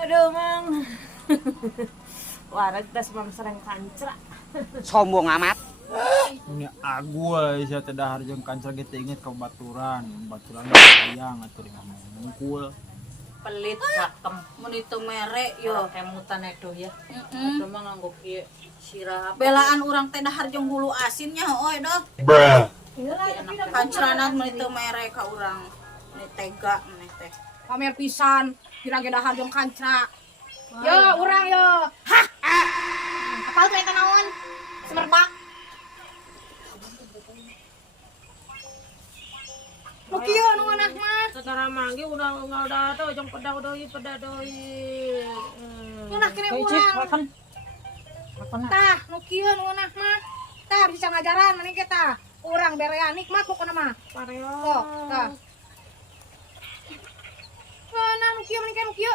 Aduh, Mang. Warak das mam serang kancra. Sombong amat. Ini aku saya tidak harus kancar kita ingat ke baturan sayang atau dengan mengkul. Pelit cakem. Mun itu merek yo. Kemutan itu ya. Heeh. Cuma nganggo kieu sirah. Belaan urang teh dahar jeung hulu asinnya heueuy doh. Kancranat mun itu merek ka urang. Ini tega meneh teh. Pamer pisan, kira-kira dahar jeung kancra. Yo, urang yo. Hah. Apal teh eta naon? Semerbak. Nu kieu nu ngeunah mah. Sekarang manggi udah tuh jeung peda deui. Ngeunah kene urang. Tah, nu kieu nu ngeunah mah. Tah bisa ngajaran mending kita. Urang berea nikmat pokona mah. Pareo. Tuh, tah. Ngeunah nu kieu mending nu kieu.